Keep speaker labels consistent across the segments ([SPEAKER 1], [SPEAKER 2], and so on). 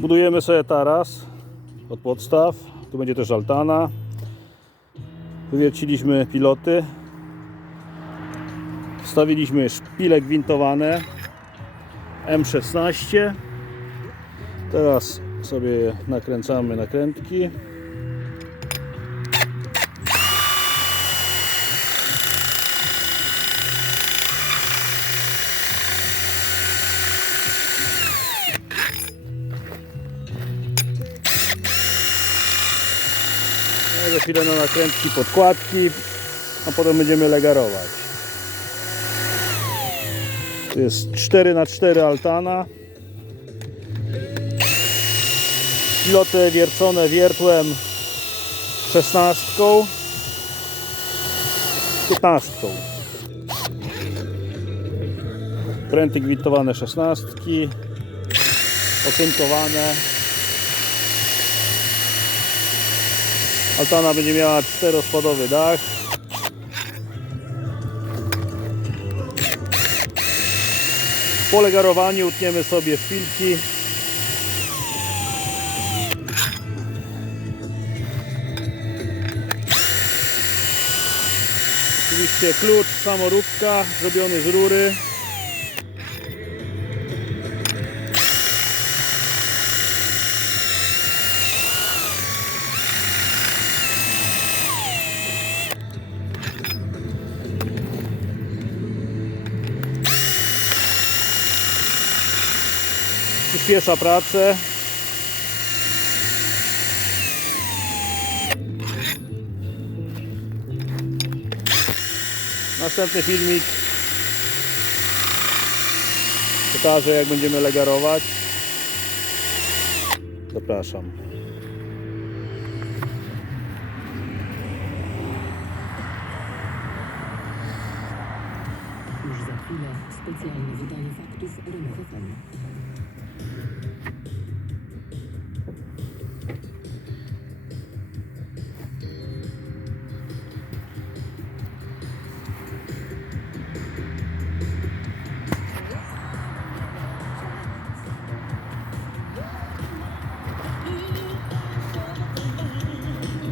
[SPEAKER 1] Budujemy sobie taras od podstaw. Tu będzie też altana. Wywierciliśmy piloty. Wstawiliśmy szpile gwintowane M16. Teraz sobie nakręcamy nakrętki. Za chwilę na nakrętki podkładki, a potem będziemy legarować. To jest 4 na 4 altana. Piloty wiercone wiertłem 16, 15. Pręty gwintowane 16, otynkowane. Altana będzie miała czterospadowy dach. Po legarowaniu utniemy sobie szpilki. Oczywiście klucz, samoróbka, zrobiony z rury. Przyspiesza pracę. Następny filmik pokażę jak będziemy legarować. Zapraszam.
[SPEAKER 2] Już za chwilę specjalne wydanie faktów RMF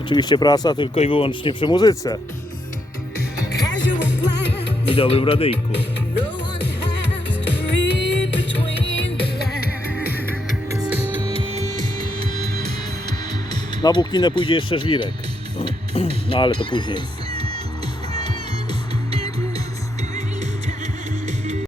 [SPEAKER 1] Oczywiście prasa tylko i wyłącznie przy muzyce i dobrym radyjku. Na Buklinę pójdzie jeszcze żwirek. No ale to później.